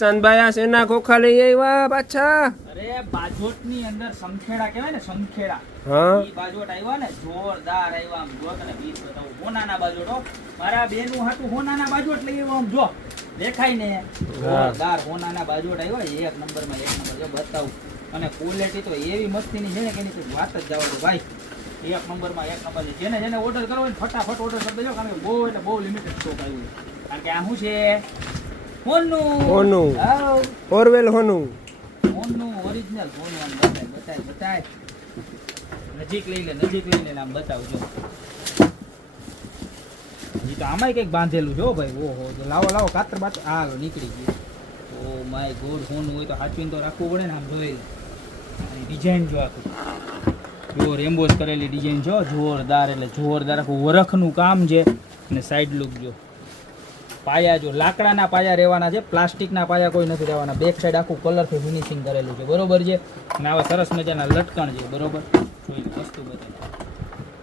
ચાંદભાઈ આ શેના ખોખા લઈ આવ્યા પાછા? અરે બાજોટ ની અંદર સંખેડા કહેવાય ને, સંખેડા. હા ઈ બાજોટ આવ્યા ને, જોરદાર આવ્યા. આમ જો તને 20 બતાવું. હોનાના બાજોટ હો. મારા બેનું હાટું હોનાના બાજોટ લઈ આવ્યો. આમ જો દેખાય ને, જોરદાર હોનાના બાજોટ આવ્યા. એક નંબરમાં એક નંબર. જો બતાવું. અને ક્વોલિટી તો એવી મસ્તીની છે ને કે એની વાત જ જવા દો ભાઈ. એક નંબરમાં એક નંબર છે. જેને ઓર્ડર કરવો હોય ફટાફટ ઓર્ડર કરી દેજો, કારણ કે બહુ એટલે બહુ લિમિટેડ સ્ટોક આવ્યું છે. કારણ કે આ શું છે, હોનું. Orwell હોનું original હોનું. આમ બતાય નજીક લઈ લે આમ બતાવજો. હજી તો આમાંય કંઈક બાંધેલું છે ભાઈ. ઓહો, લાવો કાતર બાત. હાલો નીકળી ગયું. ઓ માય ગોડ, હોનું હોય તો સાચવીને તો રાખવું પડે ને. આમ જોઈ ડિઝાઇન જો આખું જો એમ્બોઝ કરેલી ડિઝાઇન જો જોરદાર, એટલે જોરદાર આખું વરખનું કામ છે. અને સાઈડ લુક જો, પાયા જો લાકડાના પાયા રહેવાના છે, પ્લાસ્ટિકના પાયા કોઈ નથી રહેવાના. બેક સાઈડ આખું કલરથી ફિનિશિંગ કરેલું છે, બરોબર છે. અને આવા સરસ મજાના લટકણ છે, બરોબર. જોઈ વસ્તુ બતાવી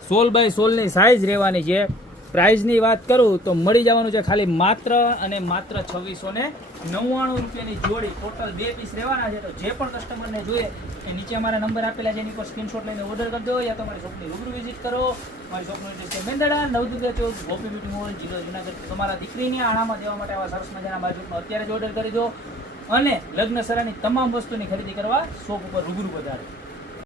16 બાય 16 ની સાઈઝ રહેવાની છે. પ્રાઇઝની વાત કરું તો મળી જવાનું છે ખાલી માત્ર અને માત્ર 2699 રૂપિયાની જોડી. ટોટલ 2 પીસ રહેવાના છે. તો જે પણ કસ્ટમરને જોઈએ એ નીચે અમારા નંબર આપેલા છે, એની પર સ્ક્રીનશોટ લઈને ઓર્ડર કરી દો, યા તો મારી શોપની રૂબરૂ વિઝિટ કરો. મારી શોપનું એડ્રેસ છે મેંદરડા, નવદુર્ગા ચોક, ગોપી બ્યુટી મોલ, જિલ્લો જુનાગઢ. તમારા દીકરીને આણામાં દેવા માટે આવા સરસ મજાના બાજુનો અત્યારે જ ઓર્ડર કરી દો. અને લગ્ન સરાની તમામ વસ્તુની ખરીદી કરવા શોપ ઉપર રૂબરૂ પધારો.